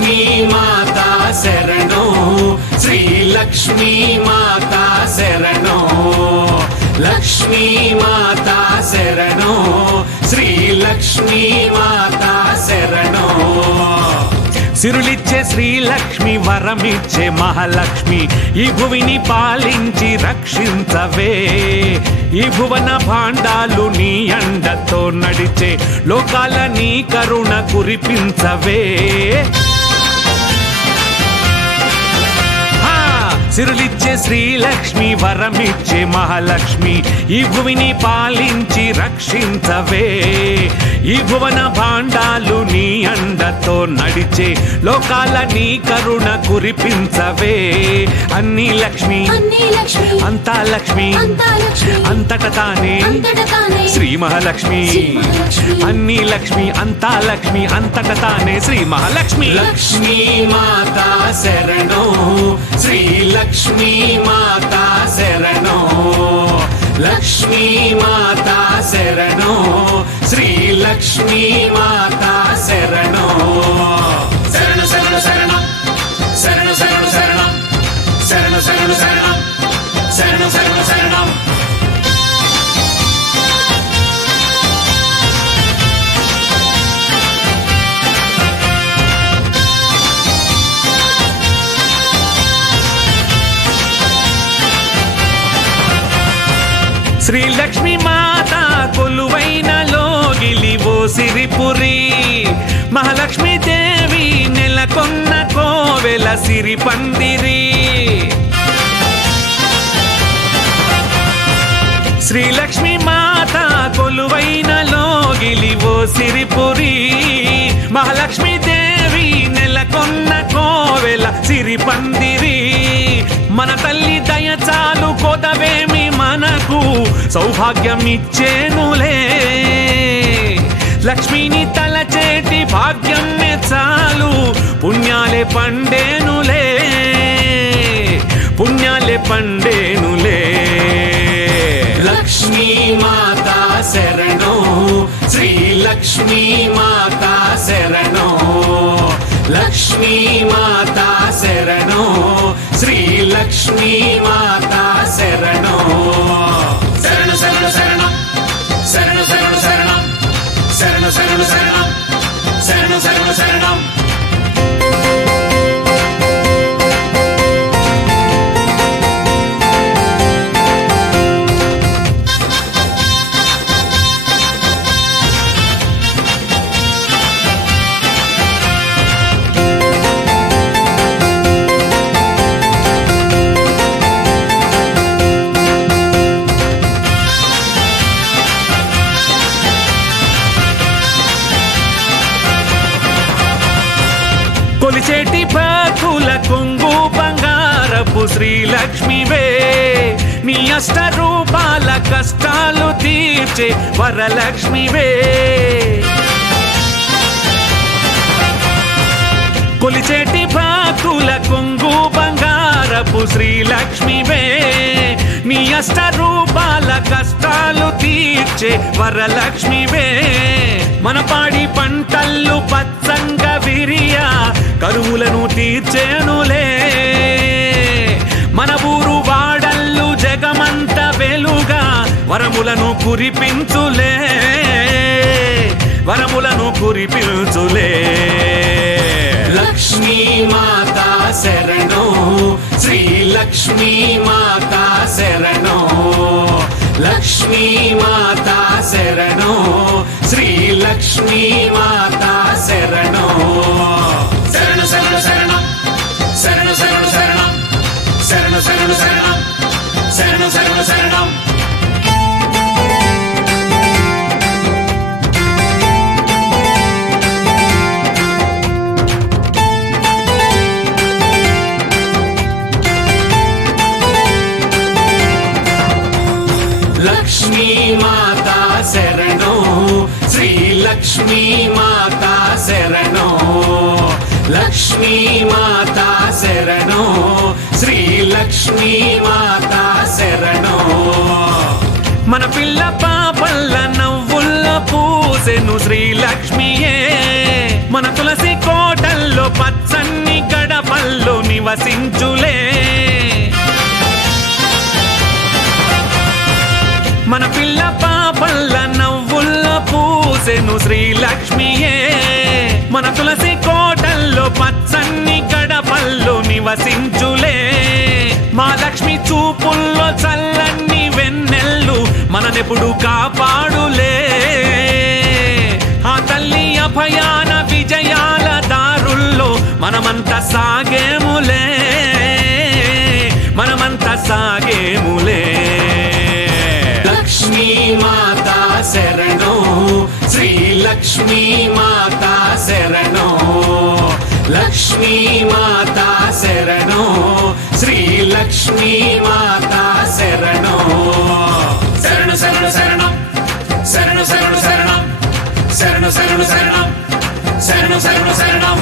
లక్ష్మీ మాతా శరణో శ్రీ లక్ష్మీ మాతా శరణో లక్ష్మీ మాతా శరణో శ్రీ లక్ష్మీ మాతా శరణో సిరులిచ్చే శ్రీలక్ష్మి వరమిచ్చే మహాలక్ష్మి ఈ భువిని పాలించి రక్షించవే ఈ భువన భాండాలు నీ అండతో నడిచే లోకాల నీ కరుణ కురిపించవే సిరులిచ్చే శ్రీలక్ష్మి వరమిచ్చే మహాలక్ష్మి ఈ భువిని పాలించి రక్షించవే ఈ భువన భాండాలు నీ అండతో నడిచే లోకాల నీ కరుణ కురిపించవే అన్ని లక్ష్మి అంతా లక్ష్మి అంతట తానే శ్రీ మహాలక్ష్మి అన్ని లక్ష్మి అంతా లక్ష్మి అంతట తానే శ్రీ మహాలక్ష్మి లక్ష్మీ మాతా శరణో శ్రీ లక్ష్మీ మాతా శరణో లక్ష్మీ మాతా శరణో శ్రీ లక్ష్మీ మాతా శరణో శరణు శరణు శరణం శరణు శరణు శరణం శరణు శరణు శరణం శరణు శరణు శరణం శ్రీ లక్ష్మీ మాత కొలువైన లోగిలి ఓ సిరిపురి మహాలక్ష్మీ దేవి నెలకొన్న కోవెల సిరి పందిరి శ్రీ లక్ష్మీ మాత కొలువైన లోగిలి ఓ సిరిపురి మహాలక్ష్మీ దేవి నెలకొన్న కోవెల సిరి పందిరి మన తల్లి దయ చాలు కొదవేమి మనకు సౌభాగ్యం ఇచ్చేనులే లక్ష్మిని తలచేటి భాగ్యం చాలు పుణ్యాలే పండేనులే పుణ్యాలే పండేనులే లక్ష్మీ మాతా శరణో శ్రీ లక్ష్మీ మాతా శరణో లక్ష్మీ మాతా శరణో శ్రీ లక్ష్మీ మాతా శరణో శరణు శరణు శరణం శరణు శరణు శరణం శరణు శరణు శరణం శరణు శరణు శరణం కొలిచేటి భక్తుల కొంగు బంగారపు శ్రీలక్ష్మివే నీ అష్ట రూపాల కష్టాలు తీర్చే వరలక్ష్మివే కొలిచేటి భక్తుల కొంగు బంగారపు శ్రీలక్ష్మివే నీ అష్ట రూపాల కష్టాలు తీర్చే వరలక్ష్మివే మన పాడి పంటల్లు పచ్చంగా విరియా కరువులను తీర్చేనులే మన ఊరు వాడల్లు జగమంత వెలుగా వరములను కురిపించులే వరములను కురిపించులే లక్ష్మీ మాతా శరణో శ్రీ లక్ష్మీ మాతా శరణో లక్ష్మీ మాతా శరణో శ్రీ లక్ష్మీ మాతా శరణో శరణు శరణు శరణం శరణు శరణు శరణం శరణు శరణు శరణం శరణు శరణు శరణం లక్ష్మీ మాతా శరణో శ్రీ లక్ష్మీ మాతా శరణో లక్ష్మీ మాతా శరణో శ్రీ లక్ష్మీ మాతా శరణో మన పిల్ల పాపల్ల నవ్వుల్ల పూసెను శ్రీలక్ష్మియే మన తులసి కోటల్లో పచ్చని గడపల్లో నివసించులే. మన పిల్ల పాపల్ల నవ్వుల్లో పూసెను శ్రీలక్ష్మియే. మన తులసి కోటల్లో పచ్చని గడపల్లో నివసించులే. మా లక్ష్మి చూపుల్లో చల్లని వెన్నెల్లు మననెప్పుడు కాపాడులే. ఆ తల్లి అభయాన విజయాల దారుల్లో మనమంతా సాగేములే, మనమంతా సాగేములే. లక్ష్మీ మాతా శరణో, శ్రీ లక్ష్మీ మాతా శరణో. లక్ష్మీ మాతా శరణో, శ్రీ లక్ష్మీ మాతా శరణో. శరణు శరణు శరణం, శరణు శరణు శరణం, శరణు శరణు శరణం, శరణు శరణు శరణం.